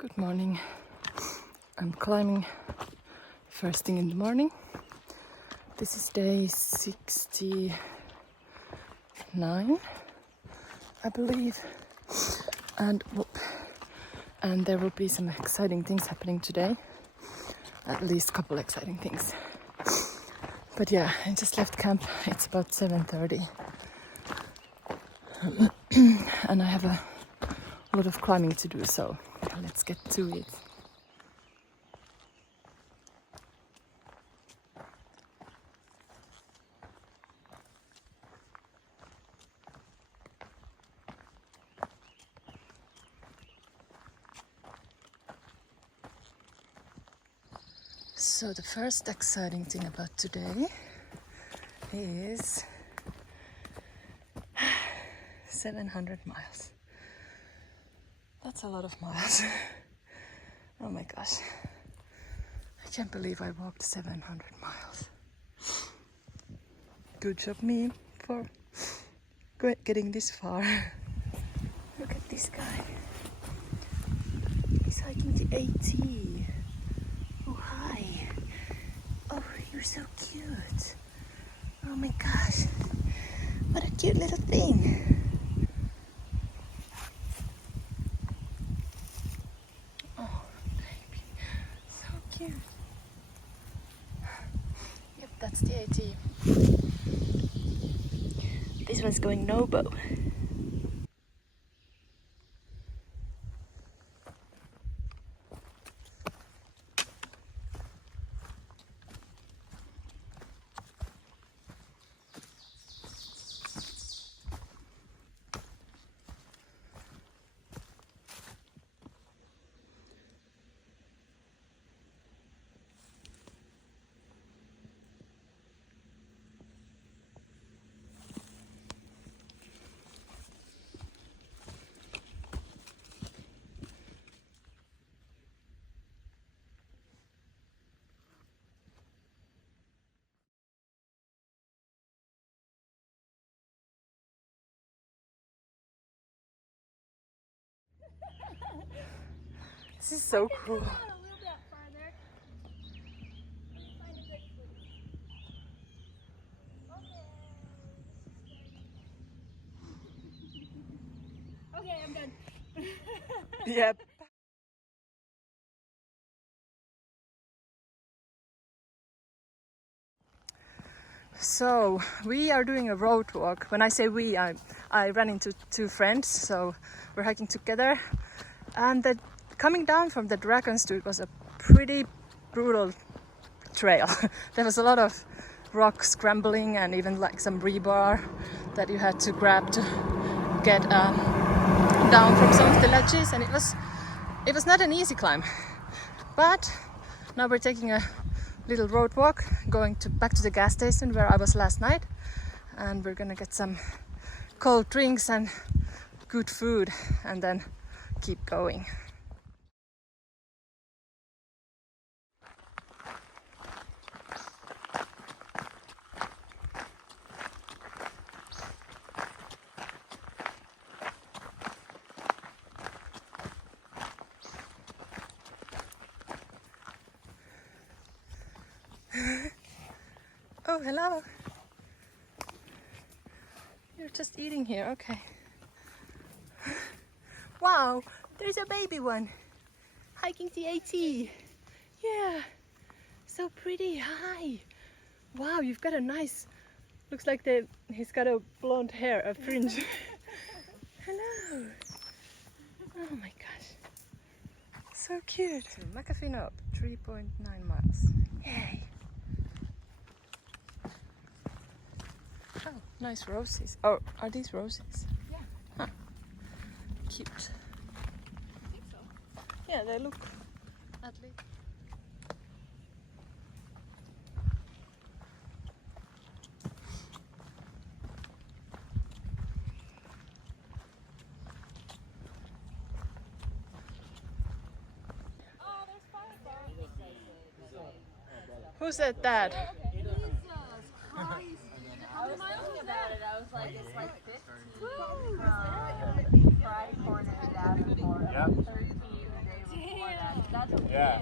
Good morning. I'm climbing first thing in the morning. This is day 69, I believe. And there will be some exciting things happening today. At least a couple exciting things. But yeah, I just left camp. It's about 7:30. And I have a lot of climbing to do, so let's get to it. So the first exciting thing about today is 700 miles. That's a lot of miles. Oh my gosh. I can't believe I walked 700 miles. Good job me for getting this far. Look at this guy. He's hiking the AT. Oh, hi. Oh, you're so cute. Oh my gosh. What a cute little thing. Oh, baby. So cute. Yep, that's the AT. This one's going no-bo. This is so cool. A little bit farther. Find a good food. Okay, I'm done. Yep. So we are doing a road walk. When I say we, I ran into two friends, so we're hiking together. And coming down from the Dragons it was a pretty brutal trail. There was a lot of rock scrambling and even like some rebar that you had to grab to get down from some of the ledges, and it was not an easy climb. But now we're taking a little road walk, going back to the gas station where I was last night, and we're gonna get some cold drinks and good food and then keep going. Oh, hello. You're just eating here, okay. Wow, there's a baby one hiking the AT. Yeah, so pretty. Hi. Wow, you've got a nice, looks like he's got a blonde hair, a fringe. Hello. Oh my gosh. So cute. So McAfee up, 3.9 miles. Yay. Oh, nice roses. Oh, are these roses? Yeah. Huh. Cute. I think so. Yeah, they look at least. Oh, there's fireflies. Who said that? Jesus Christ. How many miles is that? I was like, it's like 15 Woo! from Friday corner to Davenport. Yep. 13 a day. Yeah.